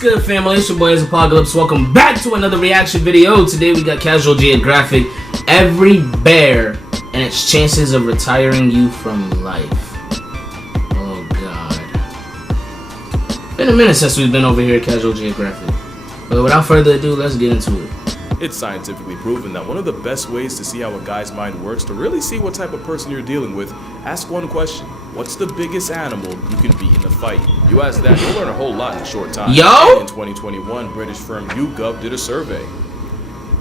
good, family? It's your boy Apocalypse. Welcome back to another reaction video. Today we got Casual Geographic. Every bear and its chances of retiring you from life. Oh God. Been a minute since we've been over here at Casual Geographic. But without further ado, let's get into it. It's scientifically proven that one of the best ways to see how a guy's mind works, to really see what type of person you're dealing with, ask one question. What's the biggest animal you can beat in a fight? You ask that, you'll learn a whole lot in a short time. Yo! And in 2021, British firm YouGov did a survey.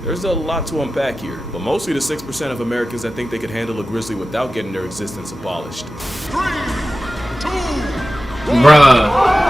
There's a lot to unpack here, but mostly the 6% of Americans that think they could handle a grizzly without getting their existence abolished. 3, 2, 1. Bruh.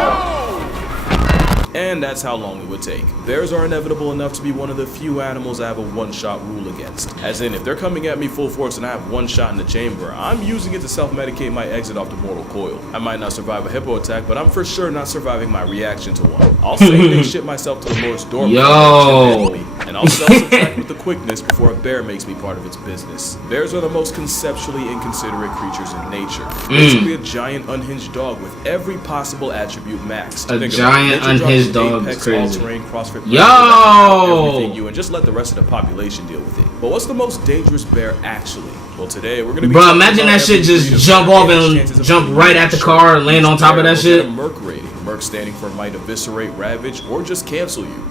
And that's how long it would take. Bears are inevitable enough to be one of the few animals I have a one-shot rule against. As in, if they're coming at me full force and I have one shot in the chamber, I'm using it to self-medicate my exit off the mortal coil. I might not survive a hippo attack, but I'm for sure not surviving my reaction to one. I'll save and shit myself to the lowest door, and I'll self-subtract with the quickness before a bear makes me part of its business. Bears are the most conceptually inconsiderate creatures in nature. Basically a giant unhinged dog with every possible attribute maxed. A giant unhinged dog is crazy. Yo! Everything you and just let the rest of the population deal with it. But what's the most dangerous bear actually? Well, today we're gonna be. Bro, imagine that shit just jump off and jump right at the car and land on top of that shit. Merc rating. Merc standing for might eviscerate, ravage, or just cancel you.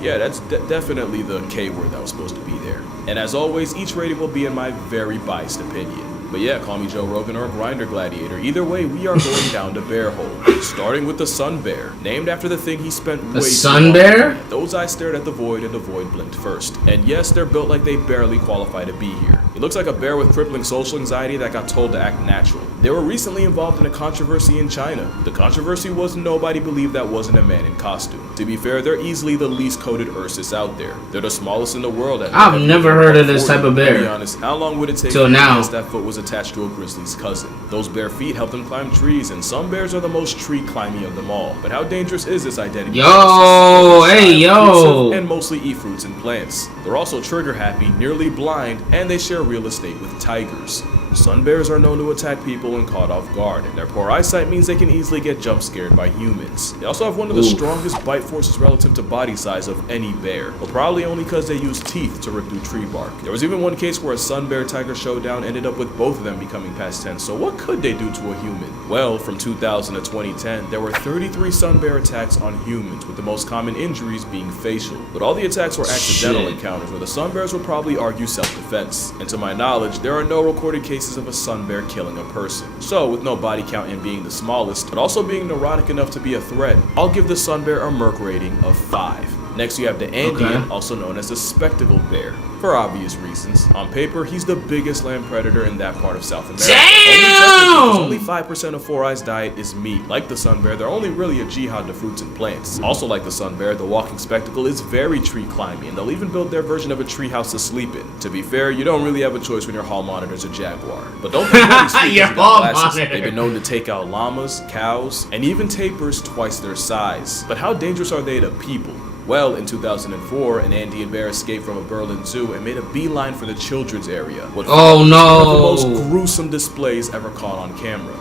Yeah, that's definitely the K word that was supposed to be there. And as always, each rating will be in my very biased opinion. But yeah, call me Joe Rogan or a grinder gladiator. Either way, we are going down the bear hole. Starting with the sun bear, named after the thing he spent way too sun bear? Those eyes stared at the void and the void blinked first. And yes, they're built like they barely qualify to be here. He looks like a bear with crippling social anxiety that got told to act natural. They were recently involved in a controversy in China. The controversy was nobody believed that wasn't a man in costume. To be fair, they're easily the least coded Ursus out there. They're the smallest in the world. I've never heard of this type of bear. To be honest, how long would it take till now? That foot was attached to a grizzly's cousin. Those bare feet help them climb trees, and some bears are the most tree climbing of them all. But how dangerous is this identity? Yo, hey, yo! And mostly eat fruits and plants. They're also trigger happy, nearly blind, and they share real estate with tigers. Sun bears are known to attack people when caught off guard, and their poor eyesight means they can easily get jump scared by humans. They also have one of the strongest bite forces relative to body size of any bear, but probably only because they use teeth to rip through tree bark. There was even one case where a sun bear tiger showdown ended up with both of them becoming past tense, so what could they do to a human? Well, from 2000 to 2010, there were 33 sun bear attacks on humans, with the most common injuries being facial. But all the attacks were accidental encounters where the sun bears would probably argue self-defense. And to my knowledge, there are no recorded cases of a sun bear killing a person. So, with no body count and being the smallest, but also being neurotic enough to be a threat, I'll give the sun bear a merc rating of 5. Next, you have the Andean, also known as the spectacled bear. For obvious reasons. On paper, he's the biggest land predator in that part of South America. Damn! Only 5% of Four Eyes' diet is meat. Like the sun bear, they're only really a jihad to fruits and plants. Also like the sun bear, the walking spectacle is very tree climbing, and they'll even build their version of a tree house to sleep in. To be fair, you don't really have a choice when your hall monitor's a jaguar. But don't think they've been known to take out llamas, cows, and even tapirs twice their size. But how dangerous are they to people? Well, in 2004, an Andean bear escaped from a Berlin zoo and made a beeline for the children's area. One of the most gruesome displays ever caught on camera.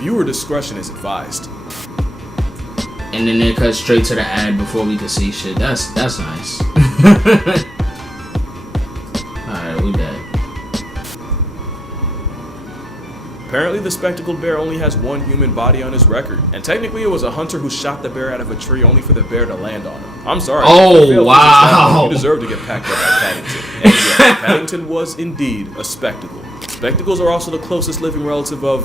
Viewer discretion is advised. And then they cut straight to the ad before we could see shit. That's nice. Alright, we dead. Apparently, the spectacled bear only has one human body on his record, and technically it was a hunter who shot the bear out of a tree only for the bear to land on him. I'm sorry. Oh, wow. You deserve to get packed up by Paddington. And yeah, Paddington was indeed a spectacle. Spectacles are also the closest living relative of,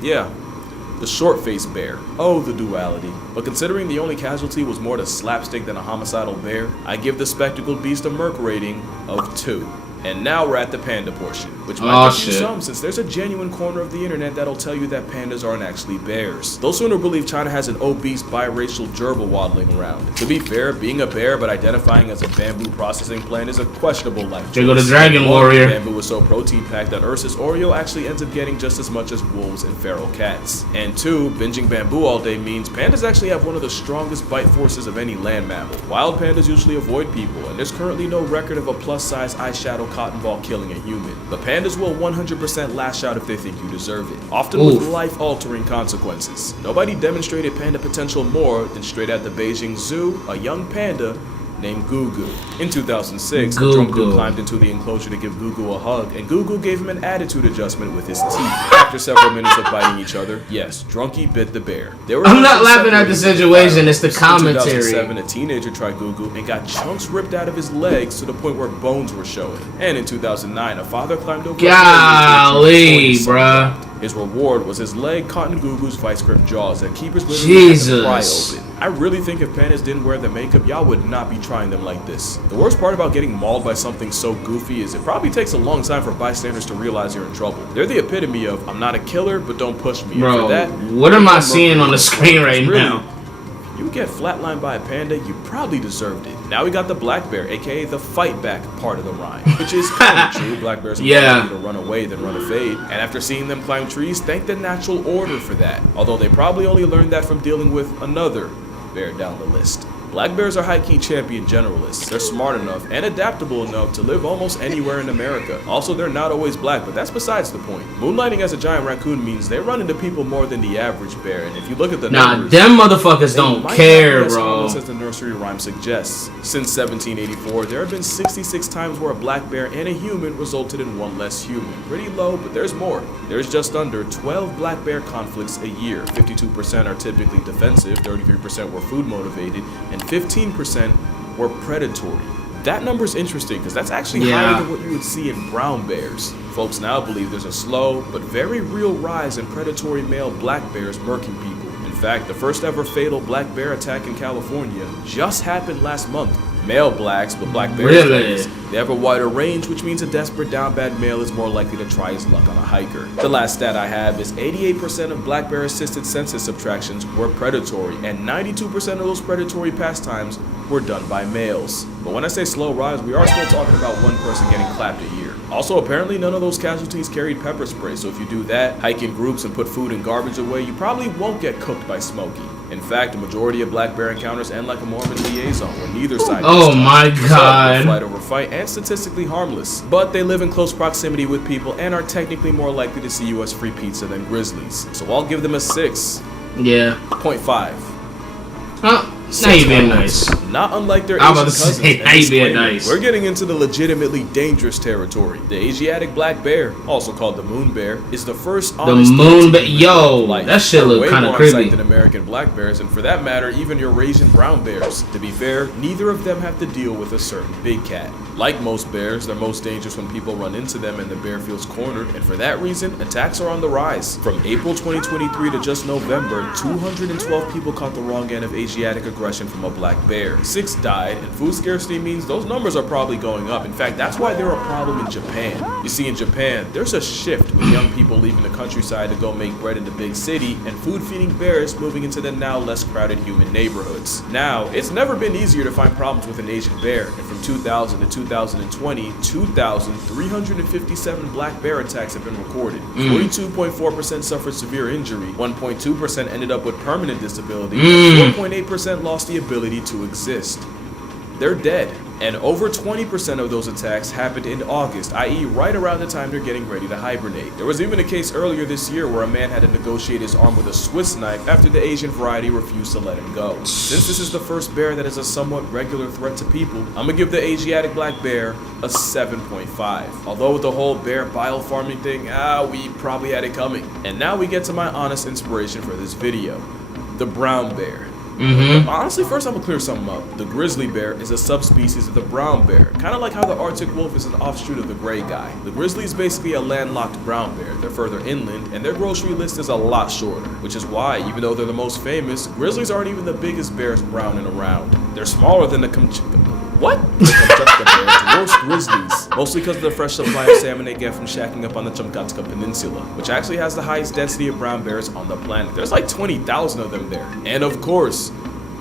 the short-faced bear. Oh, the duality. But considering the only casualty was more to slapstick than a homicidal bear, I give the spectacled beast a merc rating of 2. And now we're at the panda portion, which might confuse some, since there's a genuine corner of the internet that'll tell you that pandas aren't actually bears. They'll sooner believe China has an obese biracial gerbil waddling around. To be fair, being a bear but identifying as a bamboo processing plant is a questionable life choice. There go the dragon warrior. Bamboo is so protein-packed that Ursus Oreo actually ends up getting just as much as wolves and feral cats. And 2, binging bamboo all day means pandas actually have one of the strongest bite forces of any land mammal. Wild pandas usually avoid people, and there's currently no record of a plus-size eyeshadow cotton ball killing a human. But pandas will 100% lash out if they think you deserve it, often with life-altering consequences. Nobody demonstrated panda potential more than straight at the Beijing Zoo, a young panda named Gugu. In 2006, the drunk dude climbed into the enclosure to give Gugu a hug, and Gugu gave him an attitude adjustment with his teeth. After several minutes of biting each other, yes, Drunky bit the bear. I'm not laughing at the situation, it's the commentary. In 2007, a teenager tried Gugu and got chunks ripped out of his legs to the point where bones were showing. And in 2009, a father climbed over golly, bruh. His reward was his leg caught in Gugu's vice grip jaws that keepers literally had to pry open. I really think if pandas didn't wear the makeup, y'all would not be trying them like this. The worst part about getting mauled by something so goofy is it probably takes a long time for bystanders to realize you're in trouble. They're the epitome of, I'm not a killer, but don't push me. Bro, and for that, what am I seeing on the screen right now? You get flatlined by a panda, you probably deserved it. Now we got the black bear, aka the fight back part of the rhyme, which is kind of true. Black bears are more likely to run away than run a fade. And after seeing them climb trees, thank the natural order for that. Although they probably only learned that from dealing with another bear down the list. Black bears are high-key champion generalists. They're smart enough and adaptable enough to live almost anywhere in America. Also, they're not always black, but that's besides the point. Moonlighting as a giant raccoon means they run into people more than the average bear, and if you look at the numbers, them motherfuckers don't care, bro. As the nursery rhyme suggests. Since 1784, there have been 66 times where a black bear and a human resulted in one less human. Pretty low, but there's more. There's just under 12 black bear conflicts a year. 52% are typically defensive, 33% were food motivated, and 15% were predatory. That number's interesting because that's actually higher than what you would see in brown bears. Folks now believe there's a slow but very real rise in predatory male black bears murking people. In fact, the first ever fatal black bear attack in California just happened last month. Male blacks with black bears, they have a wider range, which means a desperate down bad male is more likely to try his luck on a hiker. The last stat I have is 88% of black bear assisted census subtractions were predatory, and 92% of those predatory pastimes were done by males. But when I say slow rise, we are still talking about one person getting clapped a year. Also, apparently none of those casualties carried pepper spray, so if you do that, hike in groups and put food and garbage away, you probably won't get cooked by Smokey. In fact, the majority of black bear encounters end like a Mormon liaison, where neither side fight over fight, and statistically harmless. But they live in close proximity with people and are technically more likely to see you as free pizza than grizzlies. So I'll give them a 6. Yeah. 0.5. Huh? Now you being nice. Not unlike their Asian cousins. Now you being nice. We're getting into the legitimately dangerous territory. The Asiatic black bear, also called the moon bear, is the first honest yo, that shit look kind of creepy. Than American black bears, and for that matter, even Eurasian brown bears. To be fair, neither of them have to deal with a certain big cat. Like most bears, they're most dangerous when people run into them and the bear feels cornered, and for that reason, attacks are on the rise. From April 2023 to just November, 212 people caught the wrong end of Asiatic aggression from a black bear. 6 died, and food scarcity means those numbers are probably going up. In fact, that's why they're a problem in Japan. You see, in Japan, there's a shift with young people leaving the countryside to go make bread in the big city, and food-feeding bears moving into the now less crowded human neighborhoods. Now, it's never been easier to find problems with an Asian bear, and from 2000 to 2020, 2,357 black bear attacks have been recorded. 42.4% suffered severe injury, 1.2% ended up with permanent disability, and 4.8% lost the ability to exist. They're dead. And over 20% of those attacks happened in August, i.e. right around the time they're getting ready to hibernate. There was even a case earlier this year where a man had to negotiate his arm with a Swiss knife after the Asian variety refused to let him go. Since this is the first bear that is a somewhat regular threat to people, I'm gonna give the Asiatic black bear a 7.5. Although with the whole bear bile farming thing, we probably had it coming. And now we get to my honest inspiration for this video. The brown bear. Honestly, first I'm gonna clear something up. The grizzly bear is a subspecies of the brown bear, kind of like how the Arctic wolf is an offshoot of the gray guy. The grizzly is basically a landlocked brown bear. They're further inland, and their grocery list is a lot shorter, which is why, even though they're the most famous, grizzlies aren't even the biggest bears brown and around. They're smaller than the Kamchatka bear, dwarfs grizzlies, mostly because of the fresh supply of salmon they get from shacking up on the Kamchatka Peninsula, which actually has the highest density of brown bears on the planet. There's like 20,000 of them there. And of course,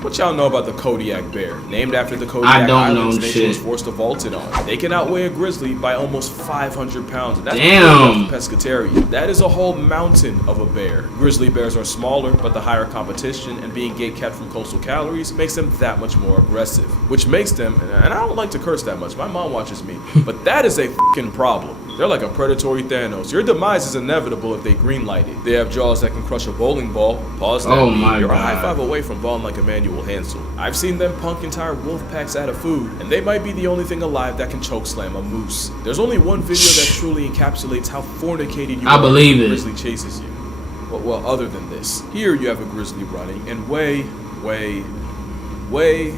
What y'all know about the Kodiak bear? Named after the I Kodiak don't Islands know nature was shit. forced to vault it on. They can outweigh a grizzly by almost 500 pounds. And that's Damn. pescatarian. That is a whole mountain of a bear. Grizzly bears are smaller, but the higher competition and being gate-kept from coastal calories makes them that much more aggressive. Which makes them, and I don't like to curse that much, my mom watches me, but that is a fucking problem. They're like a predatory Thanos. Your demise is inevitable if they greenlight it. They have jaws that can crush a bowling ball. Pause that. Oh my You're God. a high five away from balling like Emmanuel Hansel. I've seen them punk entire wolf packs out of food, and they might be the only thing alive that can chokeslam a moose. There's only one video that truly encapsulates how fornicated you are believe when a it. grizzly chases you. Well, other than this, here you have a grizzly running, and way, wow,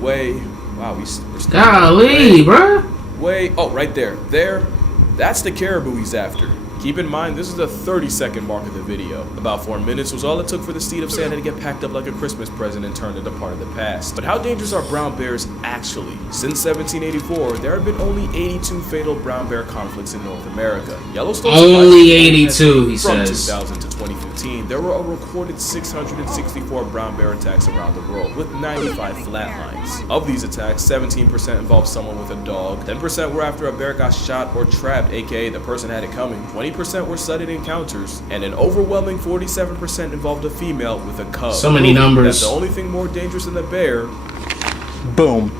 we're still Golly, bruh. oh, right there. That's the caribou he's after. Keep in mind, this is the 30-second mark of the video. About 4 minutes was all it took for the seed of Santa to get packed up like a Christmas present and turned into part of the past. But how dangerous are brown bears actually? Since 1784, there have been only 82 fatal brown bear conflicts in North America. Yellowstone Only 82, he from says. 2000 to 2015, there were a recorded 664 brown bear attacks around the world, with 95 flatlines. Of these attacks, 17% involved someone with a dog, 10% were after a bear got shot or trapped, aka the person had it coming, 20% were sudden encounters, and an overwhelming 47% involved a female with a cub. So many numbers. That the only thing more dangerous than the bear, Boom.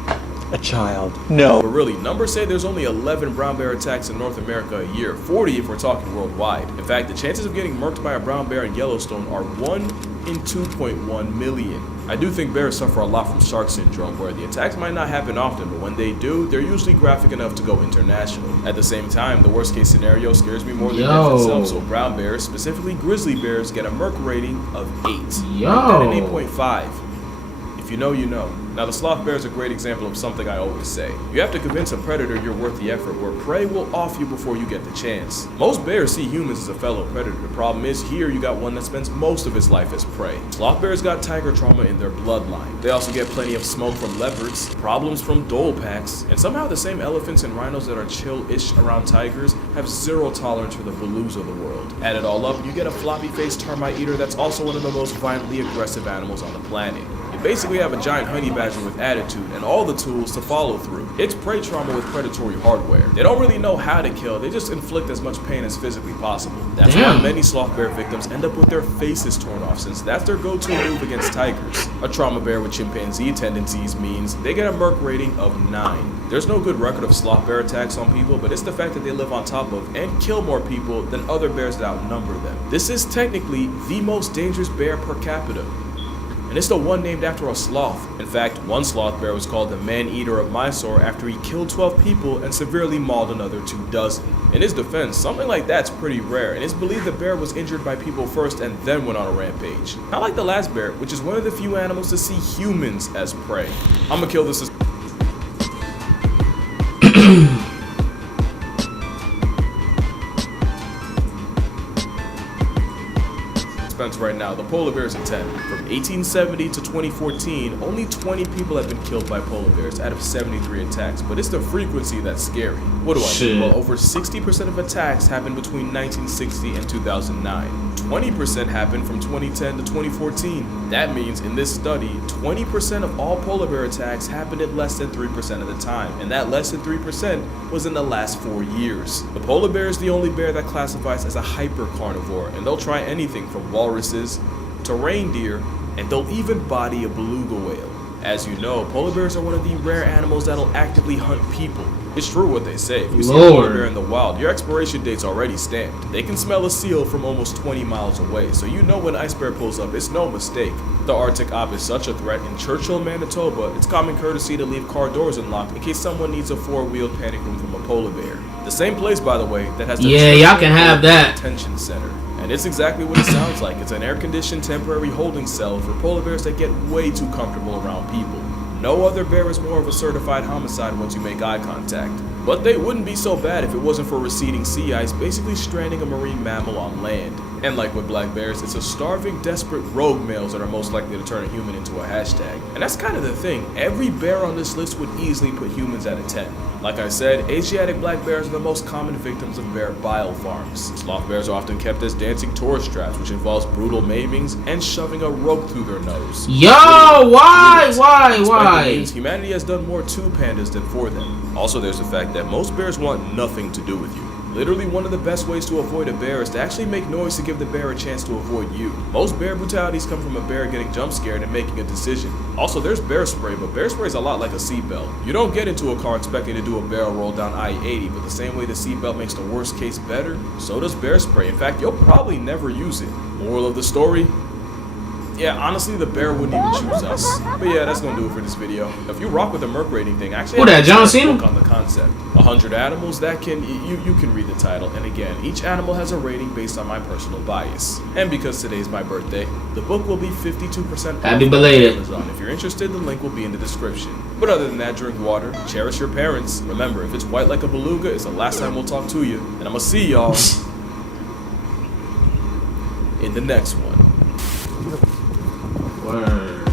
A child. No. but really, numbers say there's only 11 brown bear attacks in North America a year, 40 if we're talking worldwide. In fact, the chances of getting murked by a brown bear in Yellowstone are 1 in 2.1 million. I do think bears suffer a lot from shark syndrome, where the attacks might not happen often, but when they do, they're usually graphic enough to go international. At the same time, the worst case scenario scares me more than death itself, so brown bears, specifically grizzly bears, get a merc rating of 8. Yo. At an 8.5. If you know, you know. Now, the sloth bear is a great example of something I always say. You have to convince a predator you're worth the effort, where prey will off you before you get the chance. Most bears see humans as a fellow predator. The problem is, here you got one that spends most of his life as prey. Sloth bears got tiger trauma in their bloodline. They also get plenty of smoke from leopards, problems from dole packs, and somehow the same elephants and rhinos that are chill-ish around tigers have zero tolerance for the baloos of the world. Add it all up, you get a floppy-faced termite eater that's also one of the most violently aggressive animals on the planet. You basically have a giant honey badger with attitude and all the tools to follow through. It's prey trauma with predatory hardware. They don't really know how to kill, they just inflict as much pain as physically possible. That's why many sloth bear victims end up with their faces torn off, since that's their go-to move against tigers. A trauma bear with chimpanzee tendencies means they get a merc rating of 9. There's no good record of sloth bear attacks on people, but it's the fact that they live on top of and kill more people than other bears that outnumber them. This is technically the most dangerous bear per capita. And it's the one named after a sloth. In fact, one sloth bear was called the man-eater of Mysore after he killed 12 people and severely mauled another 24. In his defense, something like that's pretty rare, and it's believed the bear was injured by people first and then went on a rampage. Not like the last bear, which is one of the few animals to see humans as prey. I'ma kill this as right now. The polar bear's a 10. From 1870 to 2014, only 20 people have been killed by polar bears out of 73 attacks, but it's the frequency that's scary. What do I mean? Well, over 60% of attacks happened between 1960 and 2009. 20% happened from 2010 to 2014. That means in this study, 20% of all polar bear attacks happened at less than 3% of the time, and that less than 3% was in the last 4 years. The polar bear is the only bear that classifies as a hyper-carnivore, and they'll try anything from walruses to reindeer, and they'll even body a beluga whale. As you know, polar bears are one of the rare animals that'll actively hunt people. It's true what they say. If you see a polar bear in the wild, your expiration date's already stamped. They can smell a seal from almost 20 miles away, so you know when ice bear pulls up, it's no mistake. The Arctic op is such a threat. In Churchill, Manitoba, it's common courtesy to leave car doors unlocked in case someone needs a 4-wheeled panic room from a polar bear. The same place, by the way, that has the y'all can have that detention center. And it's exactly what it sounds like. It's an air-conditioned temporary holding cell for polar bears that get way too comfortable around people. No other bear is more of a certified homicide once you make eye contact. But they wouldn't be so bad if it wasn't for receding sea ice basically stranding a marine mammal on land. And like with black bears, it's a starving, desperate rogue males that are most likely to turn a human into a hashtag. And that's kind of the thing, every bear on this list would easily put humans at a 10. Like I said, Asiatic black bears are the most common victims of bear bile farms. Sloth bears are often kept as dancing tourist traps, which involves brutal maimings and shoving a rope through their nose. Yo, why? Despite the means, humanity has done more to pandas than for them. Also, there's the fact that most bears want nothing to do with you. Literally, one of the best ways to avoid a bear is to actually make noise to give the bear a chance to avoid you. Most bear brutalities come from a bear getting jump scared and making a decision. Also, there's bear spray, but bear spray is a lot like a seatbelt. You don't get into a car expecting to do a barrel roll down I-80, but the same way the seatbelt makes the worst case better, so does bear spray. In fact, you'll probably never use it. Moral of the story? Yeah, honestly, the bear wouldn't even choose us. But yeah, that's gonna do it for this video. If you rock with the Merc rating thing, actually, who that, John Cena? Book on the concept. 100 animals that can you can read the title. And again, each animal has a rating based on my personal bias. And because today's my birthday, the book will be 52% off. Happy belated. Amazon. If you're interested, the link will be in the description. But other than that, drink water, cherish your parents. Remember, if it's white like a beluga, it's the last time we'll talk to you. And I'm gonna see y'all in the next one. Word.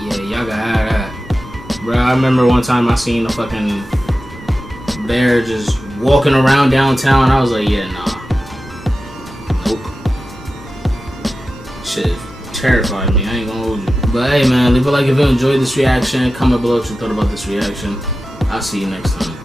Yeah, y'all gotta have that. Bro, I remember one time I seen a fucking bear just walking around downtown. I was like, yeah, nah. Nope. Shit terrified me. I ain't gonna hold you. But hey, man, leave a like if you enjoyed this reaction. Comment below what you thought about this reaction. I'll see you next time.